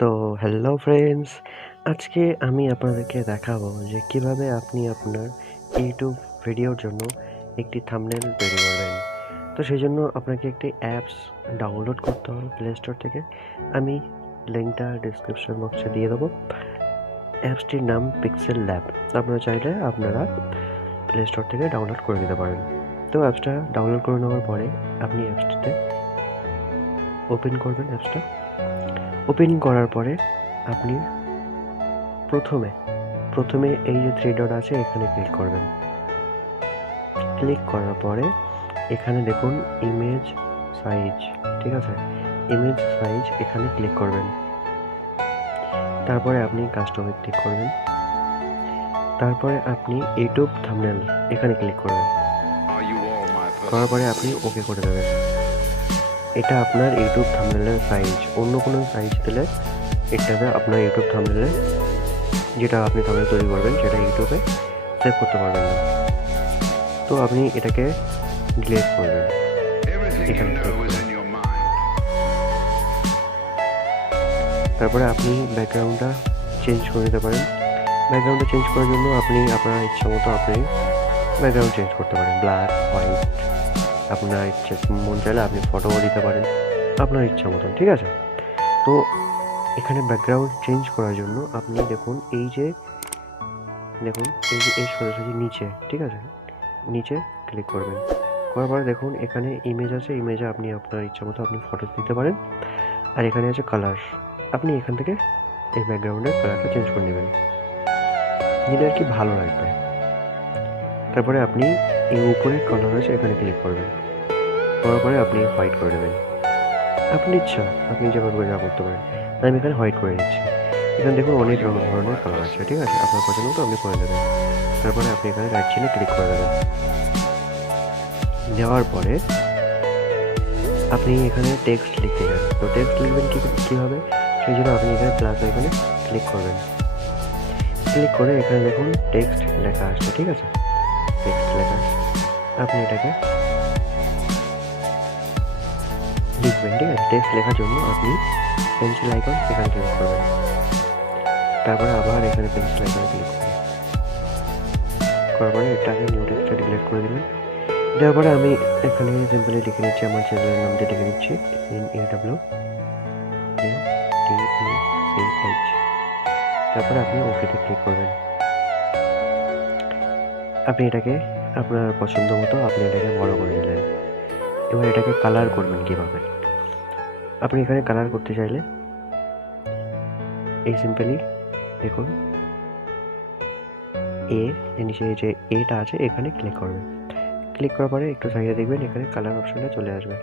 তো hello friends, আজকে আমি আপনাদেরকে দেখাবো যে কিভাবে আপনি আপনার ইউটিউব ভিডিওর জন্য একটি থাম্বনেল তৈরি করবেন। তো সেই জন্য আপনাকে একটি অ্যাপস ডাউনলোড করতে হবে প্লে স্টোর থেকে। আমি লিঙ্কটা ডিসক্রিপশন বক্সে দিয়ে দেবো। অ্যাপসটির নাম পিক্সেল ল্যাব। আপনারা চাইলে প্লে স্টোর থেকে ডাউনলোড করে নিতে পারেন। তো অ্যাপসটা ডাউনলোড করে নেওয়ার পরে আপনি অ্যাপসটিতে ওপেন করবেন। অ্যাপসটা ওপেন করার পরে আপনি প্রথমে এই যে থ্রি ডট আছে এখানে ক্লিক করবেন। ক্লিক করার পরে এখানে দেখুন ইমেজ সাইজ, ঠিক আছে, ইমেজ সাইজ এখানে ক্লিক করবেন। তারপরে আপনি কাস্টমে ক্লিক করবেন। তারপরে আপনি ইউটিউব থাম্বনেল এখানে ক্লিক করবেন। করার পরে আপনি ওকে করে দেবেন। এটা আপনার ইউটিউব থাম্বনেলের সাইজ। অন্য কোনো সাইজ দিলে এটাতে আপনার ইউটিউব থাম্বনেলে যেটা আপনি থাম্বনেল তৈরি করবেন সেটা ইউটিউবে সেভ করতে পারবেন না। তো আপনি এটাকে ডিলিট করবেন। এখানে তারপরে আপনি ব্যাকগ্রাউন্ডটা চেঞ্জ করে দিতে পারেন। ব্যাকগ্রাউন্ডটা চেঞ্জ করার জন্য আপনি আপনার ইচ্ছা মতো আপনি ব্যাকগ্রাউন্ড চেঞ্জ করতে পারেন, ব্ল্যাক, হোয়াইট। আপনার ইচ্ছে মন চাইলে আপনি ফটোও দিতে পারেন আপনার ইচ্ছা মতন, ঠিক আছে। তো এখানে ব্যাকগ্রাউন্ড চেঞ্জ করার জন্য আপনি দেখুন এই যে এই সোজাসুজি নিচে, ঠিক আছে, নিচে ক্লিক করবেন। করার পরে দেখুন এখানে ইমেজ আছে, ইমেজে আপনি আপনার ইচ্ছা মতো আপনি ফটো দিতে পারেন। আর এখানে আছে কালার, আপনি এখান থেকে এই ব্যাকগ্রাউন্ডের কালারটা চেঞ্জ করে নেবেন, নিলে আর কি ভালো লাগবে। তারপরে আপনি এই উপরে কালার আছে এখানে ক্লিক করবেন। করার পরে আপনি হোয়াইট করে দেবেন। আপনি ইচ্ছা আপনি যেভাবে যা করতে পারেন। আমি এখানে হোয়াইট করে নিচ্ছি। এখানে দেখুন অনেক ধরনের কালার আছে, ঠিক আছে, আপনার পছন্দ মতো আপনি করে নেবেন। তারপরে আপনি এখানে রাইট চিহ্নে ক্লিক করে দেবেন। দেওয়ার পরে আপনি এখানে টেক্সট লিখতে যান। তো টেক্সট লিখবেন কীভাবে, সেই জন্য আপনি এখানে প্লাস আইকনে ক্লিক করবেন। ক্লিক করে এখানে দেখুন টেক্সট লেখা আসছে, ঠিক আছে, টেক্সট লেখা আপনি এটাকে লিখবেন, ঠিক আছে। টেক্সট লেখার জন্য আপনি পেন্সিল আইকন এখানে ক্লিক করবেন। তারপরে আবার এখানে পেন্সিল আইকনে ক্লিক করবেন। করার পরে এটাকে নিউ টেক্সটটা ডিলিট করে দিলেন। দেওয়ার পরে আমি এখানে সিম্পলি লিখে নিচ্ছি, আমার চ্যানেলের নাম দিয়ে লিখে নিচ্ছি NAWTECH। তারপরে আপনি ওকেতে ক্লিক করবেন। আপনি এটাকে আপনার পছন্দ মতো আপনি এটাকে বড় করে দিলেন। এবার এটাকে কালার করবেন কীভাবে, আপনি এখানে কালার করতে চাইলে এই সিম্পলি দেখুন নিচে যে এটা আছে এখানে ক্লিক করবেন। ক্লিক করার পরে একটু সাইডে দেখবেন এখানে কালার অপশনটা চলে আসবে।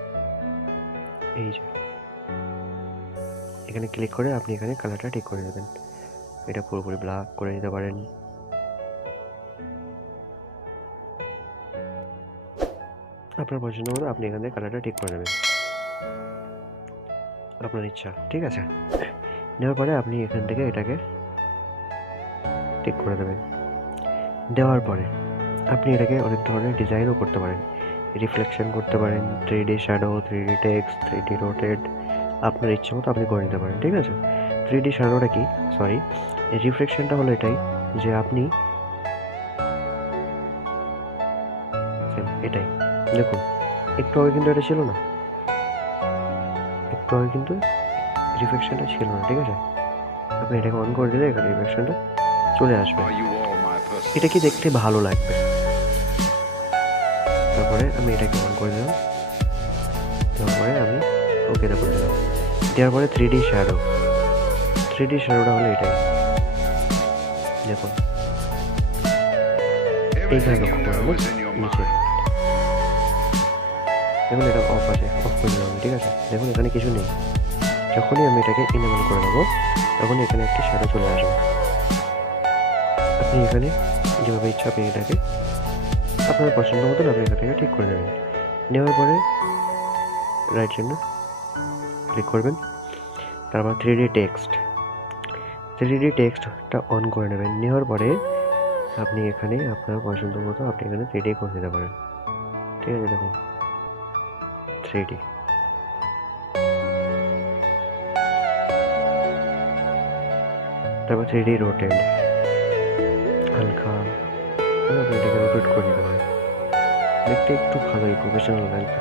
এই যে এখানে ক্লিক করে আপনি এখানে কালারটা ঠিক করে দেবেন। এটা পুরোপুরি ব্ল্যাক করে দিতে পারেন। আপনার পছন্দ মতো আপনি এখান থেকে কালারটা ঠিক করে নেবেন, আপনার ইচ্ছা, ঠিক আছে। নেওয়ার পরে আপনি এখান থেকে এটাকে ঠিক করে দেবেন। দেওয়ার পরে আপনি এটাকে অনেক ধরনের ডিজাইনও করতে পারেন, রিফ্লেকশন করতে পারেন, 3D shadow, 3D text, 3D rotate, আপনার ইচ্ছে মতো আপনি করে নিতে পারেন, ঠিক আছে। 3D শ্যাডোটা কি, সরি, রিফ্লেকশনটা হলো এটাই যে আপনি এটাই দেখুন একটু আগে কিন্তু এটা ছিল না, একটু আগে কিন্তু রিফ্লেকশনটা ছিল না, ঠিক আছে। আপনি এটাকে অন করে দিলে এখানে রিফ্লেকশনটা চলে আসবে, এটা কি দেখতে ভালো লাগবে। তারপরে আমি এটাকে অন করে দিলাম। তারপরে আমি ওকেটা করে দিলাম। দেওয়ার পরে 3D শ্যাডোটা হলো এটাই দেখুন, এইখানে লক্ষ্য করবো নিচে দেখুন এটা অফ আছে, অফ করে দিলাম, ঠিক আছে। দেখুন এখানে কিছু নেই। যখনই আমি এটাকে ইনেবল করে দেবো তখন এখানে একটি শ্যাডো চলে আসবে। আপনি এখানে যেভাবে ইচ্ছা আপনি এটাকে আপনার পছন্দ মতন আপনি এখান থেকে ঠিক করে নেবেন। নেওয়ার পরে রাইট চিহ্ন ক্লিক করবেন। তারপর 3D টেক্সটটা অন করে নেবেন। নেওয়ার পরে আপনি এখানে আপনার পছন্দ মতো আপনি এখানে 3D করে দিতে পারেন, ঠিক আছে। দেখুন 3D তারপর 3D রোটেট, হালকা আপনি এটাকে রোটেট করে নিতে পারেন, দেখতে একটু ভালোই প্রফেশনাল লাগবে।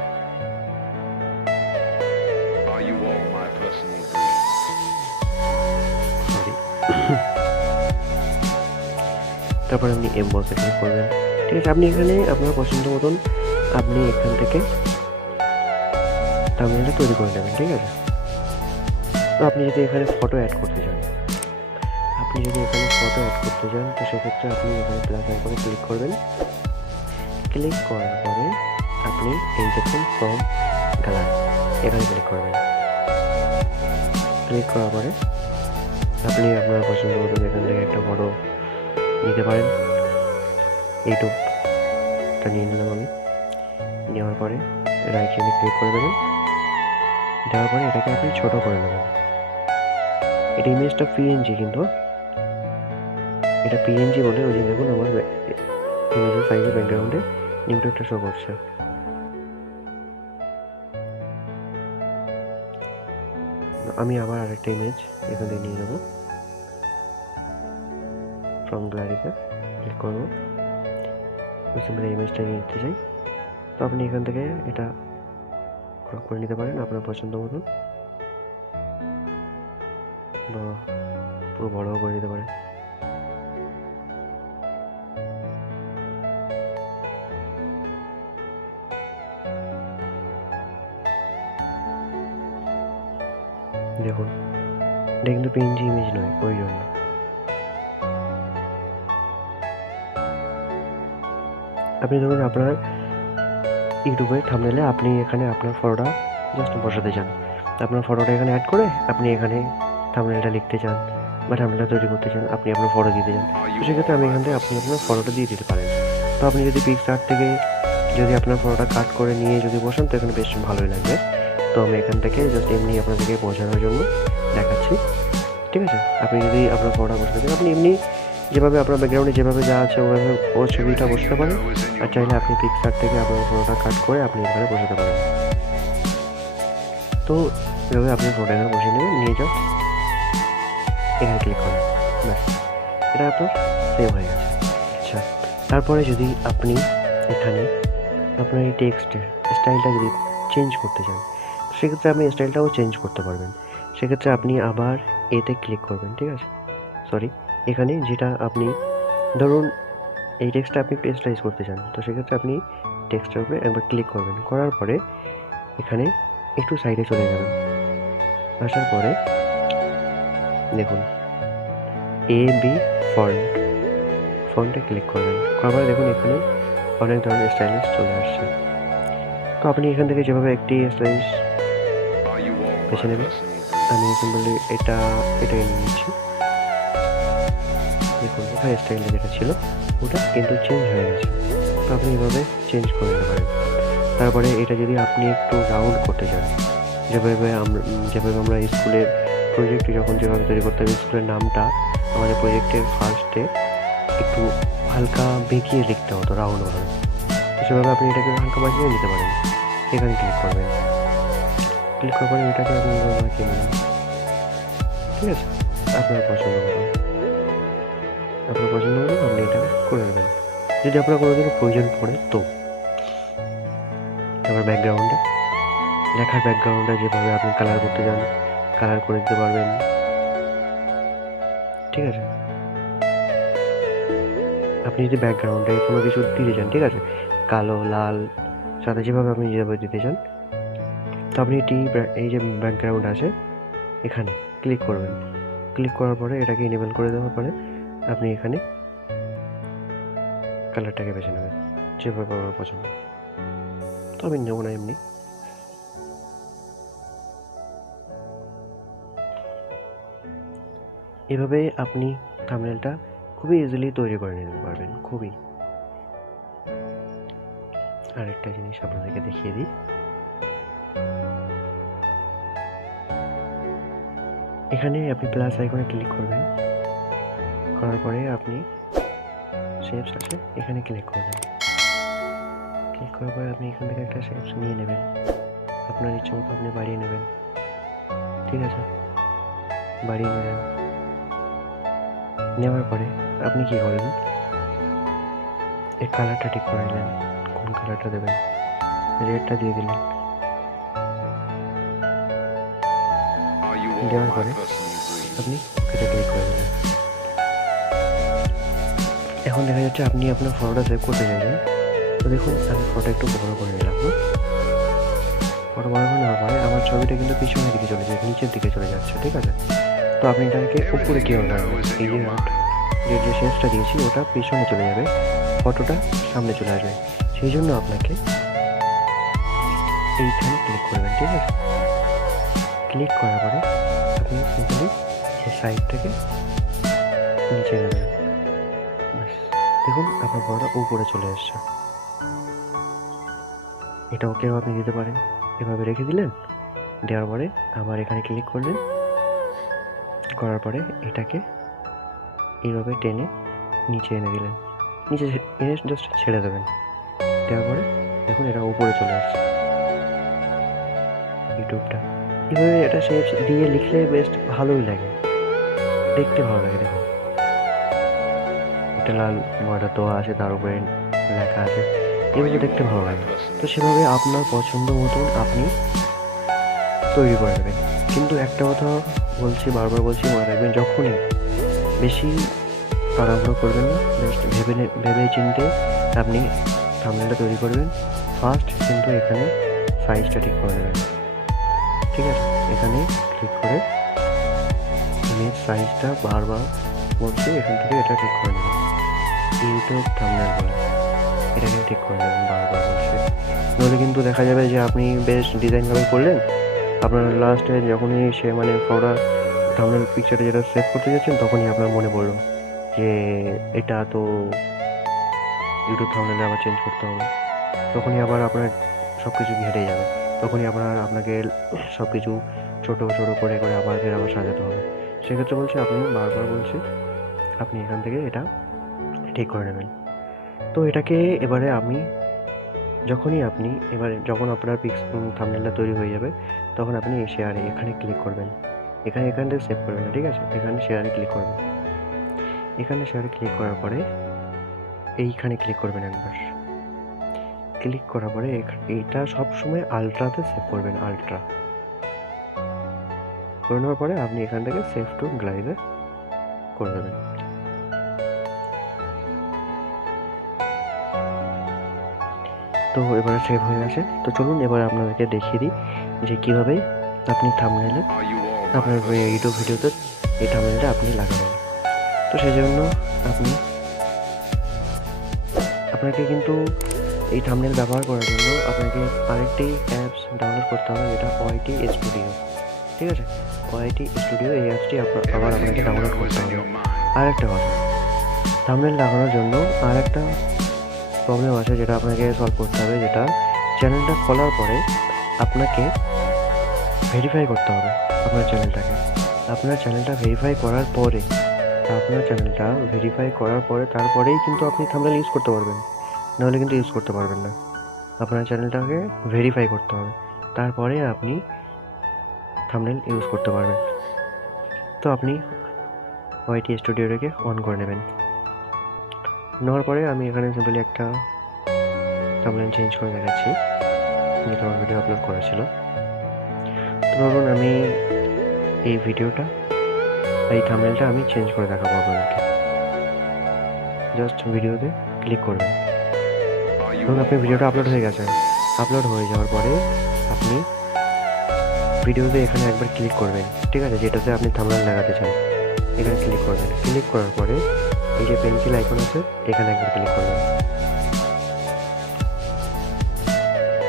সরি। তারপর আপনি এমবসে ক্লিক করবেন, ঠিক আছে। আপনি এখানে আপনার পছন্দ মতন আপনি এখান থেকে থাম্বনেলটা তৈরি করে নেবেন, ঠিক আছে। তো আপনি যদি এখানে ফটো অ্যাড করতে চান তো সেক্ষেত্রে আপনি এখানে প্লাস আইকনে ক্লিক করবেন। ক্লিক করার পরে আপনি এই দেখুন ফ্রম গ্যালারি, এখানে ক্লিক করবেন। ক্লিক করার পরে আপনি আপনার পছন্দ মতন এখান থেকে একটা ফটো নিতে পারেন। এইটুকটা নিয়ে নিলাম আমি। নেওয়ার পরে রাইট সাইডে ক্লিক করে দেবেন। দেওয়ার পরে এটাকে আপনি ছোট করে নেবেন। এটা ইমেজটা পিএনজি, কিন্তু এটা পিএনজি বলে ওই যে দেখুন আমার ইমেজের সাইজের ব্যাকগ্রাউন্ডে নিউটা একটা শো করছে। আমি আবার আরেকটা ইমেজ এখান থেকে নিয়ে নেবো, ফ্রম গ্যালারিতে ক্লিক করবো। আমরা ইমেজটা নিয়ে নিতে চাই, তো আপনি এখান থেকে এটা ক্রপ করে নিতে পারেন আপনার পছন্দ মতন, বা পুরো বড়ও করে নিতে পারেন। দেখুন এটা কিন্তু পিএনজি ইমেজ নয়, ওই জন্য। আপনি ধরুন আপনার ইউটিউবে থাম্বনেলে আপনি এখানে আপনার ফটোটা জাস্ট বসাতে চান, আপনার ফটোটা এখানে অ্যাড করে আপনি এখানে থাম্বনেলটা লিখতে চান বা থাম্বনেলটা তৈরি করতে চান, আপনি আপনার ফটো দিতে চান, তো সেক্ষেত্রে আমি এখান থেকে আপনি আপনার ফটোটা দিয়ে দিতে পারেন। তো আপনি যদি পিক্সআর্ট থেকে যদি আপনার ফটোটা কাট করে নিয়ে যদি বসান তো এখানে বেশ ভালোই লাগবে। তো আমি এখান থেকে জাস্ট এমনি আপনাদেরকে বোঝানোর জন্য দেখাচ্ছি, ঠিক আছে। আপনি যদি আপনার ফটোটা বসাতে চান আপনি এমনি যেভাবে আপনার ব্যাকগ্রাউন্ডে যেভাবে যা আছে ওভাবে ও ছবিটা বসাতে পারেন, আর চাইলে আপনি পিক্সআর্ট থেকে আপনার ফটোটা কাট করে আপনি এখানে বসাতে পারেন। তো এভাবে আপনি ফটোটা এখানে বসিয়ে নেবেন, নিয়ে যাও এখানে ক্লিক করেন, ব্যাস এটা আপনার সেভ হয়ে গেছে। আচ্ছা, তারপরে যদি আপনি এখানে আপনার এই টেক্সটের স্টাইলটা যদি চেঞ্জ করতে চান সেক্ষেত্রে আপনি স্টাইলটাও চেঞ্জ করতে পারবেন। সেক্ষেত্রে আপনি আবার এতে ক্লিক করবেন, ঠিক আছে। সরি, এখানে যেটা আপনি ধরুন এই টেক্সটটা আপনি একটু স্টাইলাইজ করতে চান, তো সেক্ষেত্রে আপনি টেক্সটের উপরে একবার ক্লিক করবেন, করার পরে এখানে একটু সাইডে চলে যাবেন। আসার পরে দেখুন বি ফন্টে ক্লিক করবেন, করার পরে দেখুন এখানে অনেক ধরনের স্টাইলিশ চলে আসছে। তো আপনি এখান থেকে যেভাবে একটি স্টাইলিশ বেছে নেবেন, আমি সিম্পলি এটাই নিয়ে নিচ্ছি। দেখুন ওটা স্টাইলে যেটা ছিল ওটা কিন্তু চেঞ্জ হয়ে গেছে, তো আপনি এভাবে চেঞ্জ করে নিতে পারেন। তারপরে এটা যদি আপনি একটু রাউন্ড করতে চান, যেভাবে আমরা স্কুলের প্রজেক্ট যখন যেভাবে তৈরি করতে হবে, স্কুলের নামটা আমাদের প্রজেক্টের ফার্স্টে একটু হালকা বেঁকিয়ে লিখতে হতো রাউন্ডভাবে, তো সেভাবে আপনি এটাকে হালকা বাঁচিয়ে নিতে পারেন। এখানে ক্লিক করবেন, ক্লিক করার পরে এটাকে আপনি এভাবে বাঁচিয়ে নেবেন, ঠিক আছে। আপনার পছন্দ মতো আপনি এটাকে করে নেবেন। যদি আপনার কোনো দিনও প্রয়োজন পড়ে তো তারপর লেখার ব্যাকগ্রাউন্ডটা যেভাবে আপনি কালার করতে চান কালার করে দিতে পারবেন, ঠিক আছে। আপনি যদি ব্যাকগ্রাউন্ডে কোনো কিছু দিতে চান, ঠিক আছে, কালো লাল সাদা যেভাবে দিতে চান, তো আপনি এই যে ব্যাকগ্রাউন্ড আছে এখানে ক্লিক করবেন। ক্লিক করার পরে এটাকে ইনেবল করে দেওয়ার পরে আপনি এখানে কালারটাকে বেছে নেবেন যেভাবে আমার পছন্দ। তো আমি নেব না এমনি, এভাবে আপনি থাম্বনেলটা খুবই ইজিলি তৈরি করে নিতে পারবেন। খুবই আরেকটা জিনিস আপনাদেরকে দেখিয়ে দিই, এখানে আপনি প্লাস আইকনে ক্লিক করবেন, করার পরে আপনি শেপস আছে এখানে ক্লিক করবেন। ক্লিক করার পরে আপনি এখান থেকে একটা শেপস নিয়ে নেবেন, আপনার ইচ্ছা মতো আপনি বাড়িয়ে নেবেন, ঠিক আছে। বাড়িয়ে নেবেন, নেওয়ার পরে আপনি কি করবেন, এই কালারটা ঠিক করে নিলেন, কোন কালারটা দেবেন, রেডটা দিয়ে দিলেন। দেওয়ার পরে আপনি ওকেতে ক্লিক করে দিলেন। এখন দেখা যাচ্ছে আপনি আপনার ফটোটা সেভ করতে চাইছেন। তো দেখুন আমি ফটো একটু বড় করে নিলাম। ফটো বড় করে নেওয়ার পরে আমার ছবিটা কিন্তু পিছনের দিকে চলে যায়, নিচের দিকে চলে যাচ্ছে, ঠিক আছে। তো আপনি এটাকে উপরে কীভাবে রাখবেন, এই যে শেষটা দিয়েছি ওটা পিছনে চলে যাবে, ফটোটা সামনে চলে আসবে। সেই জন্য আপনাকে এইখানে ক্লিক করবেন, ঠিক আছে। ক্লিক করার পরে আপনি সিম্পলি এই সাইডটাকে নিচে এনে দেবেন। ব্যাস, দেখুন আপনার ফটোটা উপরে চলে এসছে। এটা ওকেও আপনি দিতে পারেন, এভাবে রেখে দিলেন। দেওয়ার পরে আবার এখানে ক্লিক করলেন, করার পরে এটাকে এইভাবে টেনে নিচে এনে দিলেন, নিচে এনে জাস্ট ছেড়ে দেবেন। দেওয়ার পরে দেখুন এটা উপরে চলে আসছে ইউটিউবটা। এভাবে এটা শেপ দিয়ে লিখলে বেশ ভালোই লাগে, দেখতে ভালো লাগে। দেখুন একটা লাল বর্ডার দেওয়া আছে, তার উপরে লেখা আছে, এভাবে দেখতে ভালো লাগে। তো সেভাবে আপনার পছন্দ মতন আপনি তৈরি করে নেবেন। কিন্তু একটা কথা বলছি, বারবার বলছি, মনে রাখবেন, যখনই বেশি তাড়াহুড়ো করবেন না, জাস্ট ভেবে চিন্তে আপনি থাম্বনেলটা তৈরি করবেন। ফার্স্ট কিন্তু এখানে সাইজটা ঠিক করে নেবেন, ঠিক আছে। এখানে ক্লিক করে ইমেজ সাইজটা বারবার বলছি, এখান থেকে এটা ঠিক করে নেবেন। ইউটিউব থাম্বনেল বলে এটাকে ঠিক করে নেবেন, বারবার বলছি। নইলে কিন্তু দেখা যাবে যে আপনি বেশ ডিজাইনভাবে করলেন, আপনার লাস্টে যখনই সে মানে ফটোটা থাম্বনেল পিকচারটা যেটা সেভ করতে যাচ্ছেন, তখনই আপনার মনে পড়লো যে এটা তো ইউটিউব থাম্বনেলে আবার চেঞ্জ করতে হবে। তখনই আবার আপনার সব কিছু ঘেটে যাবে, তখনই আপনাকে সব কিছু ছোটো ছোটো করে করে আবার সাজাতে হবে। সেক্ষেত্রে বলছি, আপনি বারবার বলছি, আপনি এখান থেকে এটা ঠিক করে নেবেন। তো এটাকে এবারে যখন আপনার থাম্বনেলটা তৈরি হয়ে যাবে, তখন আপনি এই শেয়ারে এখানে ক্লিক করবেন। এখান থেকে সেভ করবেন না, ঠিক আছে। এখানে শেয়ারে ক্লিক করবেন। এখানে শেয়ারে ক্লিক করার পরে এইখানে ক্লিক করবেন একবার। ক্লিক করার পরে এইটা সবসময় আলট্রাতে সেভ করবেন, আলট্রা করে নেওয়ার পরে আপনি এখান থেকে সেভ টু গ্লাইডে করে দেবেন। তো এবারে সেভ হয়ে গেছে। তো চলুন এবার আপনাদেরকে দেখিয়ে দিই যে কীভাবে আপনি থাম্বনেলে আপনার ইউটিউব ভিডিওতে এই থাম্বনেলটা আপনি লাগাবেন। তো সেই জন্য আপনাকে কিন্তু এই থাম্বনেল ব্যবহার করার জন্য আপনাকে আরেকটি অ্যাপস ডাউনলোড করতে হবে, যেটা ওয়াইটি স্টুডিও, ঠিক আছে। ওয়াইটি স্টুডিও এই অ্যাপসটি আবার আপনাকে ডাউনলোড করতে হবে। আর একটা কথা, থাম্বনেল লাগানোর জন্য আর একটা প্রবলেম আছে, যেটা আপনাকে সলভ করতে হবে, যেটা চ্যানেলটা খোলার পরে আপনাকে ভেরিফাই করতে হবে আপনার চ্যানেলটা ভেরিফাই করার পরে তারপরেই কিন্তু আপনি থাম্বনেল ইউজ করতে পারবেন, নাহলে কিন্তু ইউজ করতে পারবেন না। আপনার চ্যানেলটাকে ভেরিফাই করতে হবে, তারপরে আপনি থাম্বনেল ইউজ করতে পারবেন। তো আপনি ওয়াইটি স্টুডিওটাকে অন করে নেবেন। নেওয়ার পরে আমি এখানে সিম্পলি একটা থাম্বনেল চেঞ্জ করে দেখাচ্ছি, যেটা আমার ভিডিও আপলোড করা ছিল। তো ধরুন আমি এই থাম্বনেলটা আমি চেঞ্জ করে দেখাবো আপনাদেরকে। জাস্ট ভিডিওতে ক্লিক করবেন। ধরুন আপনার ভিডিওটা আপলোড হয়ে গেছে। আপলোড হয়ে যাওয়ার পরে আপনি ভিডিওতে এখানে একবার ক্লিক করবেন, ঠিক আছে, যেটাতে আপনি থাম্বনেল লাগাতে চান। এখানে ক্লিক করবেন। ক্লিক করার পরে এই যে পেন্সিল আইকন আছে, এখানে একবার ক্লিক করবেন।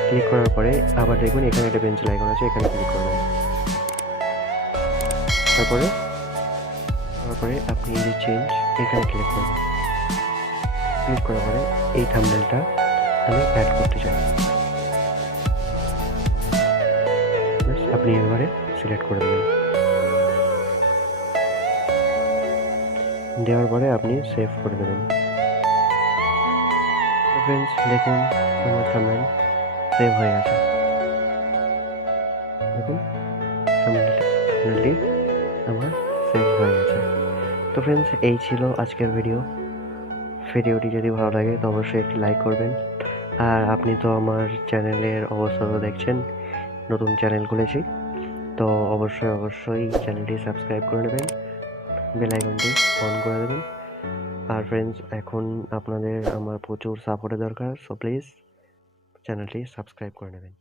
ক্লিক করার পরে আবার দেখবেন এখানে একটা পেন্সিল আইকন আছে, এখানে ক্লিক করবেন। তারপরে আপনি এই যে চেঞ্জ, এখানে ক্লিক করবেন। ক্লিক করার পরে এই থাম্বনেলটা আমি অ্যাড করতে চাই, আপনি এবারে সিলেক্ট করে দেবেন। দেওয়ার পরে আপনি সেভ করে দেবেন। ফ্রেন্ডস দেখুন আমার থাম্বনেল সেভ হয়ে গেছে। দেখুন থাম্বনেলটি আমার সেভ হয়ে গেছে। তো তো ফ্রেন্ডস, এই ছিল আজকের ভিডিওটি যদি ভালো লাগে তো অবশ্যই একটি লাইক করবেন। আর আপনি তো আমার চ্যানেলের অবস্থা তো দেখছেন, নতুন চ্যানেল খুলেছি, তো অবশ্যই চ্যানেলটি সাবস্ক্রাইব করে নেবেন, বেল আইকনটি অন করে দেবেন। আর ফ্রেন্ডস, এখন আপনাদের আমার প্রচুর সাপোর্টের দরকার, সো প্লিজ চ্যানেলটি সাবস্ক্রাইব করে নেবেন।